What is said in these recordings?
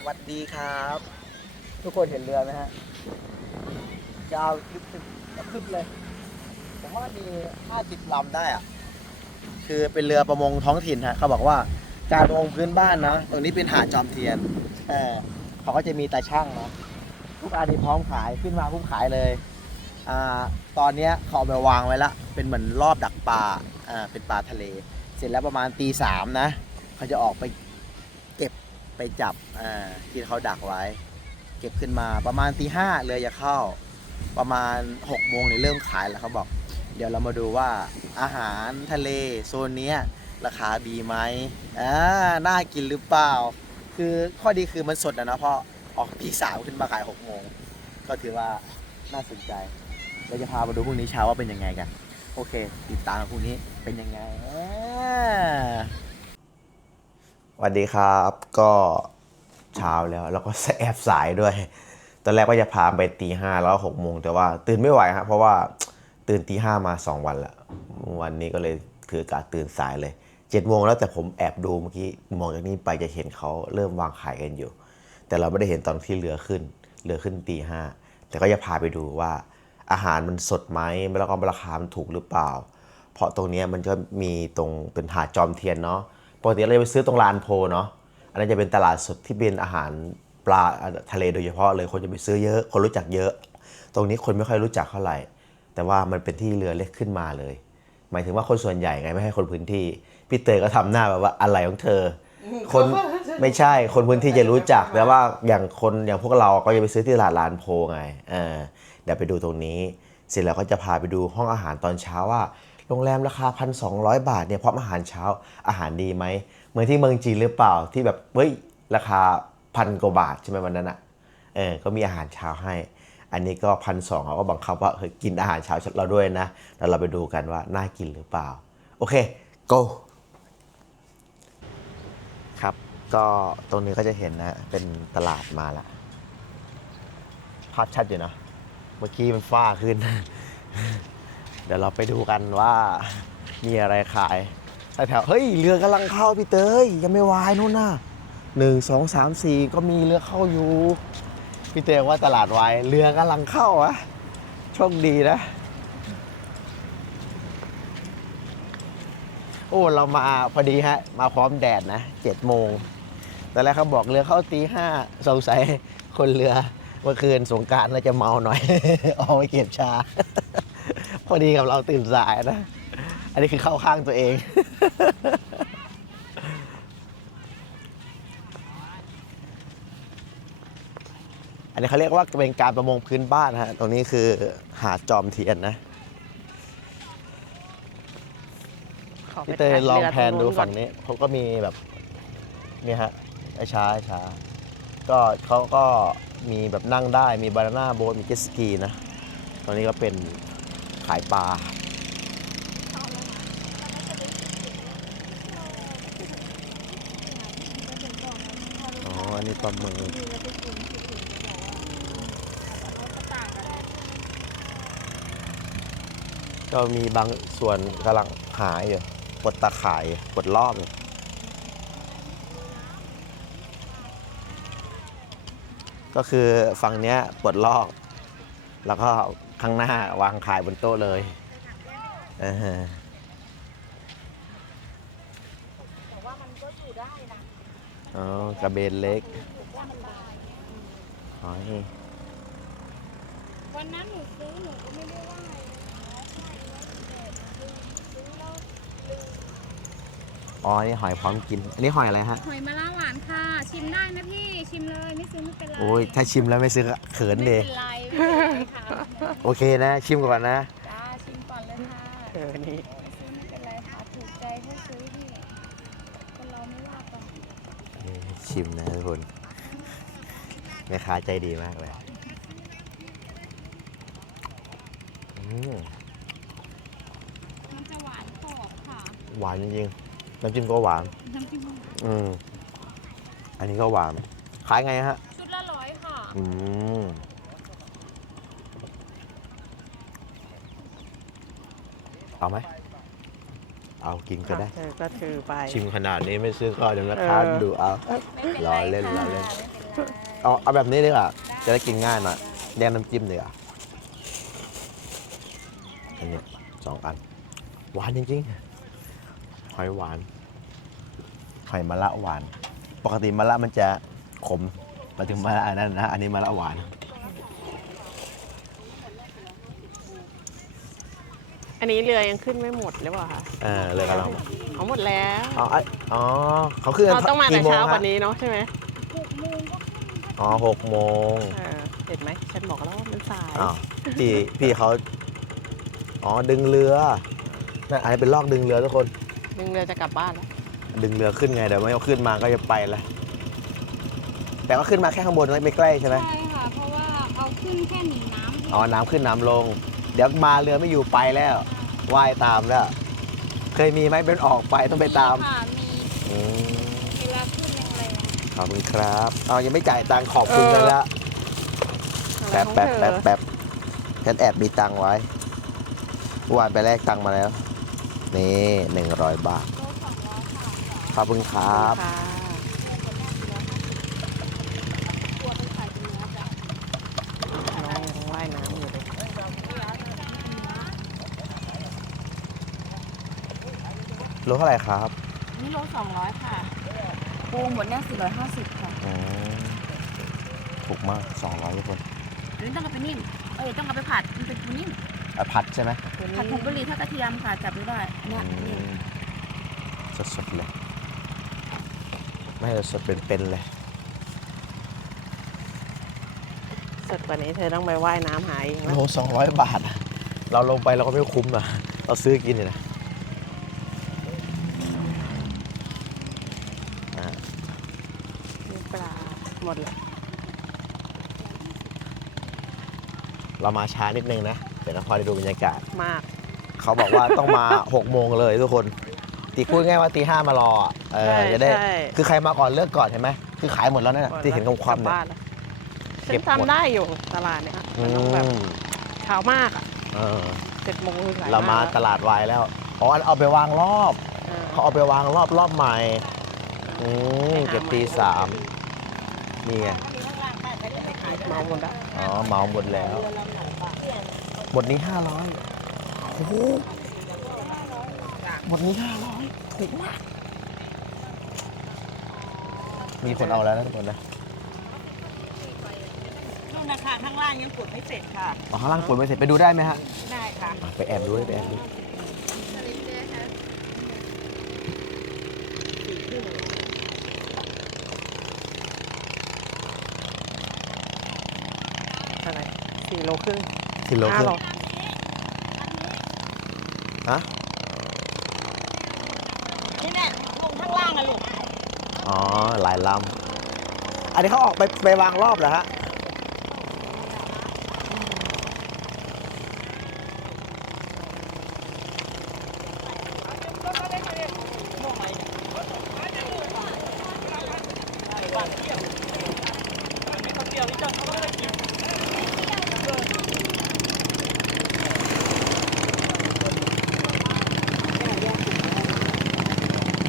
สวัสดีครับ ทุกคนเห็นเรือไหมฮะยาวลึกถึงคึบเลย ผมว่ามี50ลำได้อะคือเป็นเรือประมงท้องถิ่นฮะเขาบอกว่าการประมงพื้นบ้านนะตรงนี้เป็นหาดจอมเทียนเออเขาก็จะมีตาช่างเนาะทุกอันนี้พร้อมขายขึ้นมาพุ่มขายเลยอ่าตอนเนี้ยเขาเอาไปวางไว้ละเป็นเหมือนรอบดักปลาอ่าเป็นปลาทะเล เสร็จแล้วประมาณตีสามนะเขาจะออกไปเก็บ ไปจับที่เขาดักไว้ เก็บขึ้นมาประมาณตีห้าเรือจะเข้า ประมาณ6กโมงเนี่ยเริ่มขายแล้วเขาบอก เดี๋ยวเรามาดูว่าอาหารทะเลโซนเนี้ยราคาดีไหมอ่าน่ากินหรือเปล่า คือข้อดีคือมันสดนะเนาะเพราะออกพี่สาวขึ้นมาขาย6กโมงก็ถือว่าน่าสนใจเราจะพามาดูพรุ่งนี้เช้าว่าเป็นยังไงกัน โอเค ติดตามพรุ่งนี้เป็นยังไง วัสดีครับก็เช้าแล้วแล้วก็แอบสายด้วย ตอนแรกว่าจะพาไปตีห้าแล้วหกโมงแต่ว่าตื่นไม่ไหวครับเพราะว่าตื่นตีห้ามาสองวันละวันนี้ก็เลยถือกาสตื่นสายเลยเจ็ดโมงแล้วแต่ผมแอบดูเมื่อกี้มองจากนี้ไปจะเห็นเขาเริ่มวางขายกันอยู่ แต่เราไม่ได้เห็นตอนที่เรือขึ้นเรือขึ้นตีห้าแต่ก็จะพาไปดูว่า อาหารมันสดไหมแล้วก็ราคามันถูกหรือเปล่า เพราะตรงนี้มันก็มีตรงเป็นหาดจอมเทียนเนาะ ปกติเราจะไปซื้อตรงลานโพเนาะอันนั้นจะเป็นตลาดสดที่เป็นอาหารปลาทะเลโดยเฉพาะเลยคนจะไปซื้อเยอะคนรู้จักเยอะ ตรงนี้คนไม่ค่อยรู้จักเท่าไหร่ แต่ว่ามันเป็นที่เรือเล็กขึ้นมาเลย หมายถึงว่าคนส่วนใหญ่ไงไม่ให้คนพื้นที่พี่เตยก็ทำหน้าแบบว่าอะไรของเธอ คนไม่ใช่คนพื้นที่จะรู้จักแต่ว่าอย่างคนอย่างพวกเราก็จะไปซื้อที่ตลาดลานโพไงเออเดี๋ยวไปดูตรงนี้ เสร็จแล้วก็จะพาไปดูห้องอาหารตอนเช้าว่า โรงแรมราคาพันสองบาทเนี่ยพร้อมอาหารเช้าอาหารดีไหมเหมือนที่เมืองจีนหรือเปล่าที่แบบเฮ้ยราคาพันกว่าบาทใช่ไหมวันนั้นอะเออก็มีอาหารเช้าให้ อันนี้ก็พันสองเขาก็บังคับว่าเฮ้ยกินอาหารเช้าเราด้วยนะแล้วเราไปดูกันว่าน่ากินหรือเปล่า โอเค go ครับ ก็ตรงนี้ก็จะเห็นนะ เป็นตลาดมาละภาพชัดอยู่นะ เมื่อกี้มันฟ้าขึ้น เดี๋ยวเราไปดูกันว่ามีอะไรขายแต่แถว เฮ้ย เรือกำลังเข้าพี่เตยยังไม่วายนู่นน่ะหนึ่งสองสามสี่ก็มีเรือเข้าอยู่ พี่เตยว่าตลาดวายเรือกำลังเข้าอะโชคดีนะ โอ้เรามาพอดีฮะ มาพร้อมแดดนะเจ็ดโมงแต่แรกเขาบอกเรือเข้าตีห้าสงสัยคนเรือเมื่อคืนสงการน่าจะเมาหน่อยเอาไปเก็บชา พอดีกับเราตื่นสายนะ อันนี้คือเข้าข้างตัวเอง อันนี้เขาเรียกว่าเป็นการประมงพื้นบ้านฮะ ตรงนี้คือหาดจอมเทียนนะ ขอไปพี่เตยลองแพนดูฝั่งนี้เขาก็มีแบบเนี่ยฮะไอ้ช้าไอ้ช้า ก็เขาก็มีแบบนั่งได้มีบานาน่าโบ๊ทมีเจ็ตสกีนะ ตรงนี้ก็เป็น ขายปลา อ๋อ อันนี้ปลาหมึกก็มีบางส่วนกำลังหายอยู่ปลดตาข่ายปลดรอบอยู่ก็คือฝั่งเนี้ยปลดลอก แล้วก็ ข้างหน้าวางขายบนโต๊ะเลยเออแต่ว่ามันก็อยู่ได้นะอ๋อกระเบนเล็กว่ามันได้อ๋อนี่วันนั้นหนูซื้อหนูก็ไม่ได้ว่าอะไรซื้อแล้ว อ๋อนี่หอยพร้อมกิน อันนี้หอยอะไรฮะ หอยมะระหวานค่ะ ชิมได้นะพี่ ชิมเลย ไม่ซื้อไม่เป็นไรโอ้ยถ้าชิมแล้วไม่ซื้อก็เขินไม่เดเป็นไรไม่เป็นไรค่ะโอเคนะ ชิมก่อนนะ จ้าชิมก่อนเลยค่ะเออนี่ ไม่ซื้อไม่เป็นไรค่ะ ถูกใจก็ซื้อพี่คนเราไม่ว่ากันชิมนะทุกคนแม่ค้าใจดีมากเลยอืมมันจะหวานกรอบค่ะ หวานจริงๆ น้ำจิ้มก็หวาน น้ำจิ้มอืม อันนี้ก็หวาน ขายไงฮะ ชุดละร้อยค่ะ อืม เอาไหม เอากินก็ได้เธอก็ถือไป ชิมขนาดนี้ไม่ซื้อก็เดี๋ยวราคาเออ ดูเอา ไม่เป็นไรล้อเล่นค่ะล้อเล่น ไม่เป็นเอาเอาแบบนี้ดีกว่า จะได้กินง่ายหน่อยแยมน้ำจิ้มดีกว่าอันนี้สองอัน หวานจริงๆห อยหวาน หอยมะระหวาน ปกติมะระมันจะขมมาถึงมะระอันนั้นนะ อันนี้มะระหวาน อันนี้เรือยังขึ้นไม่หมดหรือเปล่าคะเออเลยกำลังเอาหมดแล้วอ๋อไอ้อ๋อเขาขึ้นเราต้องมาแต่กี่โงเช้ากฮะว่านี้เนาะใช่ไหมหกโมงก็อ๋อหกโมงเออเห็นไหมฉันบอกแล้วว่ามันสายอ้าวพี่พี่เขาอ๋อดึงเรือนั่นอันนี้เป็นลอกดึงเรือทุกคน ดึงเรือจะกลับบ้านแล้วดึงเรือขึ้นไงเดี๋ยวไม่เอาขึ้นมาก็จะไปแล้วแต่ก็ขึ้นมาแค่ข้างบนไม่ใกล้ใช่ไหมใช่ค่ะ เพราะว่าเอาขึ้นแค่หนีน้ำอ๋อน้ำขึ้นน้ำลง เดี๋ยวมาเรือไม่อยู่ไปแล้วว่ายตามแล้ว เคยมีไหมเป็นออกไปต้องไปตามค่ะมีอืมเวลาขึ้นแรงขอบคุณครับเอายังไม่จ่ายตังค์ขอบคุณกันแล้วอะไรแป๊บของแป๊บเธแป๊บอแป๊บฉันแอบมีตังค์ไว้เมื่อวานไปแลกตังค์มาแล้ว นี่หนึ่งร้อยบาทๆโลสองร้อยค่ะขอบคุณครับค่ะกลัวเป็นขายเป็นเนื้อจ้ะน้องยังว่ายน้ำอยู่เลยรู้เท่าไหร่ครับนี่โลสองร้อยค่ะ ปูหมดเนี่ยสี่ร้อยห้าสิบค่ะอืมถูกมากสองร้อยทุกคน หรือต้องเอาไปนิ่ม เอ้ยต้องเอาไปผัด มันเป็นปูนิ่ม อะผัดใช่ไหมผัดผงกะหรี่ทอดกระเทียมค่ะจับดูได้เนี่ยอืนี่มสดๆเลย ไม่สดๆเป็นๆเลยสดกว่านี้เธอต้องไปว่ายน้ำหาเองแล้วโลสองร้อยบาทอะเราลงไปเราก็ไม่คุ้มนะเราซื้อกินเนี่ยนะนี่ปลาหมดแล้วเรามาช้านิดนึงนะเดี๋ยวเราพอได้ดูบรรยากาศ มาก เขาบอกว่าต้องมา 6โมงเลยทุกคนตีพูดง่ายว่าตีห้ามารออะเออใช่จะได้ ใช่ คือใครมาก่อนเลิกก่อนเห็นไหมคือขายหมดแล้วนั่นน่ะที่เห็นกับความกเนี่ยลับบ้านแล้วฉัเก็นบหมด ทำได้อยู่ตลาดเนี่ยอืมันต้องแบบมเช้ามากอะเออเจ็ดโมงคือสายเรามาตลาดวายแล้วอ๋อเอาไปวางรอบเออเขาเอาไปวางรอบรอบใหม่อืมเก็บตีสามนี่ไง เมาหมดแล้วอ๋อเหมาหมดแล้ว หมดนี้ห้าร้อยโอ้โหหมดนี้ห้าร้อยถูกมาก มีคนเอาแล้วนะทุกคนนะนู่นนะคะข้างล่างยังกดไม่เสร็จค่ะ อ๋อข้างล่างกดไม่เสร็จไปดูได้ไหมฮะ ได้ค่ะอะไปแอบดูเลยไปแอบดูอะไรสี่โลครึ่ง สิโลคห้ารึ่งโลฮะนี่แน่ลงข้างล่างอะลูก อ๋อ หลายลำ อันนี้เขาออกไปไปวางรอบเหรอฮะ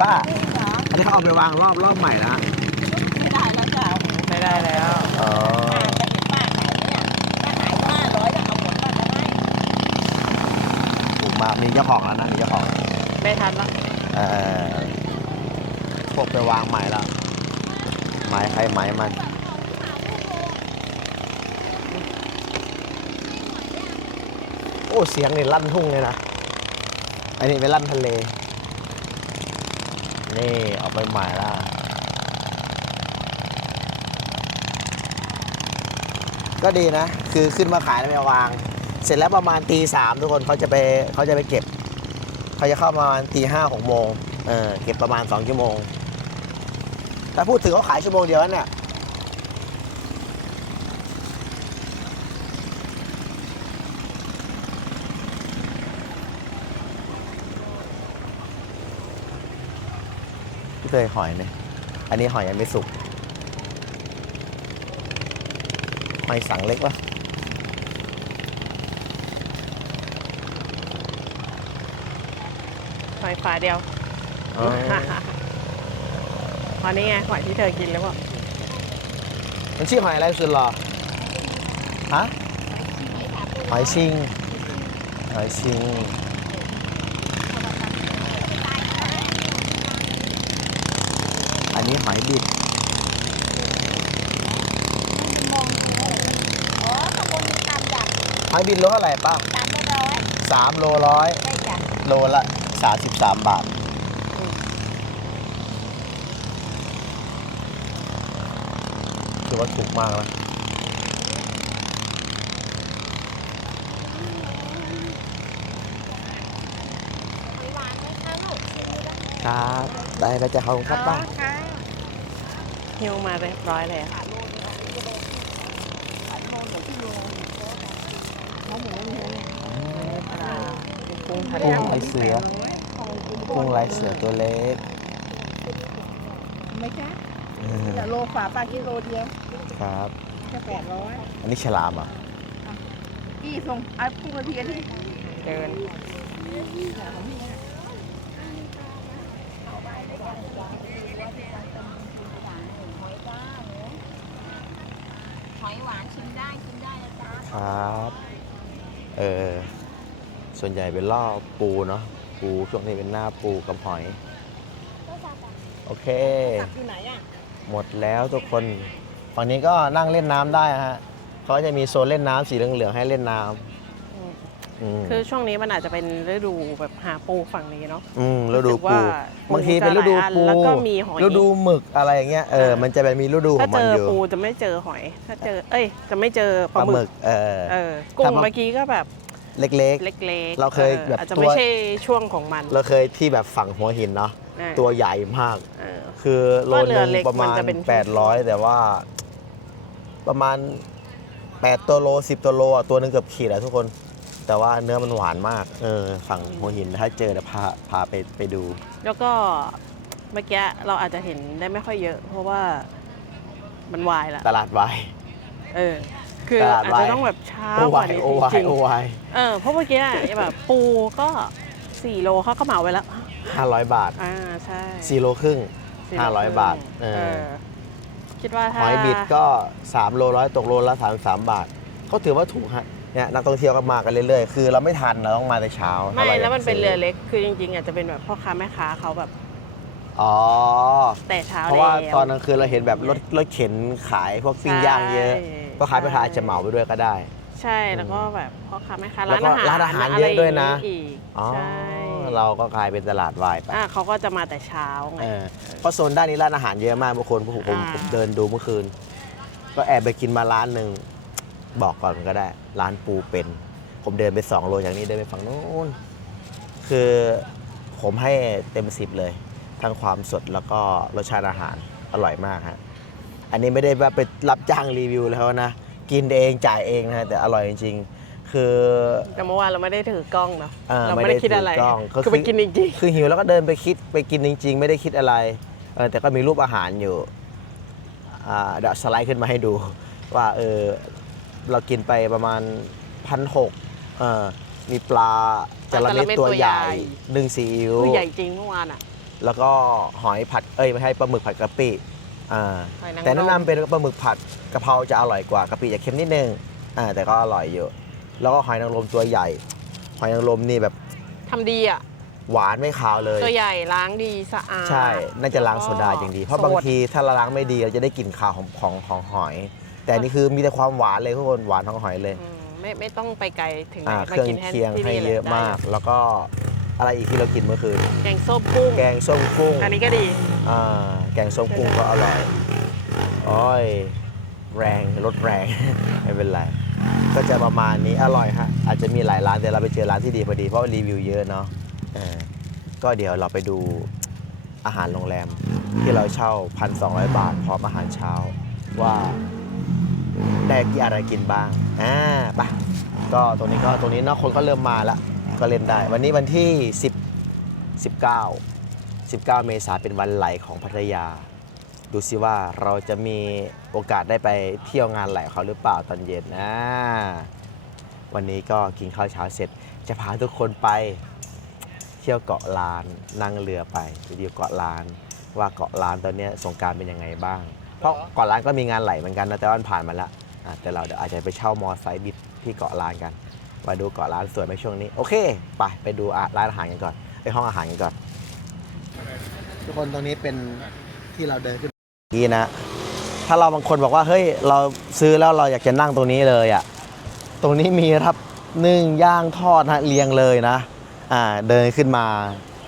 ป้าอันนี้เขาเอาไปวางรอบรอบใหม่แล้วฮะไม่ได้แล้วจ้ะไม่ได้แล้วอ๋อป้าจะเห็นป้าขายเนี่ยป้าขายห้าร้อยแล้วเอาหมดป้าจะให้ถูกมากมีเจ้าของแล้วนะมีเจ้าของไม่ทันแล้วเอ่อพวกไปวางใหม่แล้วไม้ใครไม้มันโอ้เสียงนี่ลั่นทุ่งเลยนะอันนี้ไปลั่นทะเล นี่เอาไปใหม่ละก็ดีนะ คือขึ้นมาขายแล้วไปวาง เสร็จแล้วประมาณตีสามทุกคนเขาจะไปเขาจะไปเก็บเขาจะเข้ามาประมาณตีห้าหกโมงเออเก็บประมาณสองชั่วโมง แต่พูดถึงเขาขายชั่วโมงเดียวนั่นเนี่ย พี่เคยหอยไหมอันนี้หอยยังไม่สุกหอยสังเล็กปะหอยฝาเดียวอ๋อตอนนี้ไงหอยที่เธอกินหรือเปล่ามันชื่อหอยอะไรสุดหรอฮะหอยชิงหอยชิง อันนี้หอยบิดอ๋อข้างบนมีตามจากหอยบิดโลเท่าไหร่ป้าตามได้ร้อยสามโลร้อยได้จ้ะโลละสามสิบสามบาท ถือว่าถูกมากนะมีหวานไหมคะลูกชิมดูได้ครับ ได้แล้วจะขอบคุณครับป้าค่ะ หิ้วมาเรียบร้อยเลยค่ะกุ้งลายเสือกุ้งลายเสือตัวเล็กไม่ใช่เออเดี๋ยวโลฝาปลากิโลเดียว ครับแค่แปดร้อยอันนี้ฉลามเหรอะกี่ส่งไอ้พุ่งกระเทียมที่เดิน หอยหวานชิมได้ชิมได้นะจ๊ะ ครับ เออ ส่วนใหญ่เป็นล่อบปูเนาะปูช่วงนี้เป็นหน้าปูกับหอย โอเคตักอยู่ไหนอะหมดแล้วทุกคน ฝั่งนี้ก็นั่งเล่นน้ำได้ฮะเขาจะมีโซนเล่นน้ำสีเหลืองๆให้เล่นน้ำอืมคือช่วงนี้มันอาจจะเป็นฤดูแบบหาปูฝั่งนี้เนาะ อืมฤดูรู้สึกปูว่าบางทีเป็นฤดูปูจะหลายอันปูแล้วก็มีหอย ฤดูหมึกอะไรอย่างเงี้ยเอออ่ามัมันจะเป็นมีฤดูขถ้าองเจมันออยู่ปูจะไม่เจอหอย ถ้าเจอ เอ้ย จะไม่เจอปปลาลาหหมึมึกก เออ เออกุ้งถ้ามา เมื่อกี้ก็แบบ เล็กเล็กๆเราเคยออแบบอาจจะตัวไม่ใช่ช่วงของมันๆเราเคยที่แบบฝั่งหัวหินเนาะอ่า ตัวใหญ่มาก เออ คือโลว่าเรืนึองเล็กประมามัณ นจะเป็น 800 แต่ว่า ประมาณ 8 ตัวโล 10 ตัวโลอะตัวหนึงเกือบขีดอะทุกคน แต่ว่าเนื้อมันหวานมาก เออ ฝั่งหัวหินถ้าเจอเดี๋ยวพาพาไปไปดู แล้วก็เมื่อกี้เราอาจจะเห็นได้ไม่ค่อยเยอะ เพราะว่ามันวายละตลาดวาย เออ คือตลาดอาจวายจะต้องแบบเช้าโอกว่าวายนี้โอวาจยริงโอวายๆเออเพราะเมื่อกี้แบบปูก็สี่โลเขาก็เหมาไว้แล้ว500บาทอ่าใช่4โลครึ่งสี่โล500บาทเอเอออคิดว่าหถ้าอยบิดก็3โลร้อยตกโลละ33บาท ก็ถือว่าถูกฮะเนี่ยนักท่องเที่ยวก็มากันเรื่อยๆ คือเราไม่ทันเราต้องมาแต่เช้าไม่ถ้าราแล้วมันเป็นยากเรือซื้เล็กคือจริงๆอาจจะเป็นแบบพ่อค้าแม่ค้าเขาแบบอ๋อแต่เช้าเพราะว่าแล้วตอนกลางคืนเราเห็นแบบรถรถเข็นขายพวกปิ้งย่างเยอะ ใช่ก็ขายไปทานอาจจะเหมาไปด้วยก็ได้ ใช่แล้วก็แบบพ่อค้าแม่ค้าแล้ร้าวนก็อาหารร้านอาหารไรเยอะด้วยนะอีกอ๋อใช่เราก็กลายเป็นตลาดวายไปอะเขาก็จะมาแต่เช้าไงเออเพราะโซนด้านนี้ร้านอาหารเยอะมากบางคนผมผมอ่าผมเดินดูเมื่อคืน ก็แอบไปกินมาร้านหนึ่งบอกก่อนก็ได้ ร้านปูเป็น ผมเดินไปสองโลจากนี้เดินไปฝั่งนู้นคือผมให้เต็มสิบเลย ทั้งความสดแล้วก็รสชาติอาหารอร่อยมากฮะ อันนี้ไม่ได้ว่าไปรับจ้างรีวิวแล้วนะ กินเองจ่ายเองนะแต่อร่อยจริงๆ คือแต่เมื่อวานเราไม่ได้ถือกล้องเนาะอ่าเราไม่ไม่ได้ได้คิดอะไร ถือกล้องก็คือไปคือกินจริงคือหิวแล้วก็เดินไปคิดไปกินจริง ๆ ไม่ได้คิดอะไรเออแต่ก็มีรูปอาหารอยู่อ่าเดี๋ยวสไลด์ขึ้นมาให้ดู ว่าเออเรากินไปประมาณพันหกเออมีปลาจระเม็ดตัวใหญ่หนึ่งซีอิ๊วๆคือใหญ่จริงเมื่อวานอะ แล้วก็หอยผัดเอ้ยไม่ใช่ปลาหมึกผัดกะปิ อ่าหอยนางรม แต่แนะนำเป็นปลาหมึกผัดกะเพราจะอร่อยกว่ากะปิจะเค็มนิดนึงอ่าแต่ก็อร่อยอยู่ แล้วก็หอยนางรมตัวใหญ่ หอยนางรมนี่แบบทำดีอะ หวานไม่คาวเลย ตัวใหญ่ล้างดีสะอาดใช่ น่าจะล้างโซดาอย่างดี เพราะสดบางทีถ้าเราล้างไม่ดีเราจะได้กลิ่นคาวของของของหอย แต่อันนี่คือมีแต่ความหวานเลยทุกคนหวานของหอยเลย อืมไม่ไม่ต้องไปไกลถึงไหนอ่ามาเครื่องกินเคียงที่ให้นี่ลเยอะมาก แล้วก็ อะไรอีกที่เรากินเมื่อคืน แกงส้มกุ้ง แกงส้มกุ้งอันนี้ก็ดี อ่าแกงส้มกุ้งก็อร่อยโอ้ยแรงรสแรง ไม่เป็นไรก็จะประมาณนี้อร่อยฮะอาจจะมีหลายร้านแต่เราไปเจอร้านที่ดีพอดีเพราะว่ารีวิวเยอะเนาะเออก็เดี๋ยวเราไปดูอาหารโรงแรม ที่เราเช่า 1,200 บาท พร้อมอาหารเช้า ว่าได้กี่อะไรกินบ้างอ่าไปก็ตรงนี้ก็ตรงนี้เนาะคนก็เริ่มมาแล้ว ก็เล่นได้ วันนี้วันที่10 19 19 เมษายนเป็นวันไหลของพัทยา ดูสิว่าเราจะมีโอกาสได้ไปเที่ยวงานไหลเขาหรือเปล่าตอนเย็นนะ วันนี้ก็กินข้าวเช้าเสร็จ จะพาทุกคนไปเที่ยวเกาะล้านนั่งเรือไปไปดูเกาะล้าน ว่าเกาะล้านตอนนี้สงกรารเป็นยังไงบ้าง เพราะเกาะล้านก็มีงานไหลเหมือนกันนะแต่ว่ามันผ่านมาแล้วอะแต่เราเดี๋ยวอาจจะไปเช่ามอไซค์บิดที่เกาะล้านกัน มาดูเกาะล้านสวยไหมช่วงนี้ โอเค ไปไปดูอะร้านอาหารกันก่อนไปห้องอาหารกันก่อน ทุกคนตรงนี้เป็นที่เราเดินขึ้นนี่นะ ถ้าเราบางคนบอกว่าเฮ้ยเราซื้อแล้วเราอยากจะนั่งตรงนี้เลยอะตรงนี้มีครับนึ่งย่างทอดนะเรียงเลยนะ อ่าเดินขึ้นมา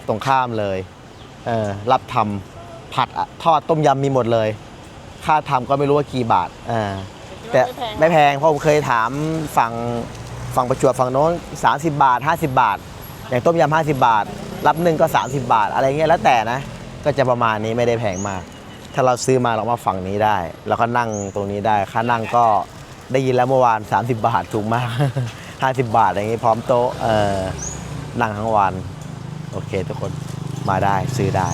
ตรงข้ามเลยเออรับทำผัดอะทอดต้มยำมีหมดเลย ค่าทำก็ไม่รู้ว่ากี่บาทเออแต่ไม่แพงเพราะผมเคยถามฝั่ง ฝั่งประจวบฝั่งโน้น30 บาท 50 บาท อย่างต้มยำ50 บาท รับหนึ่งก็ 30 บาท อะไรเงี้ยแล้วแต่นะ ก็จะประมาณนี้ไม่ได้แพงมาก ถ้าเราซื้อมาเรามาฝั่งนี้ได้ แล้วก็นั่งตรงนี้ได้ ค่านั่งก็ได้ยินแล้วเมื่อวาน 30 บาทถูกมาก 50 บาทอย่างนี้พร้อมโต๊ะเออนั่งทั้งวัน โอเคทุกคนมาได้ซื้อได้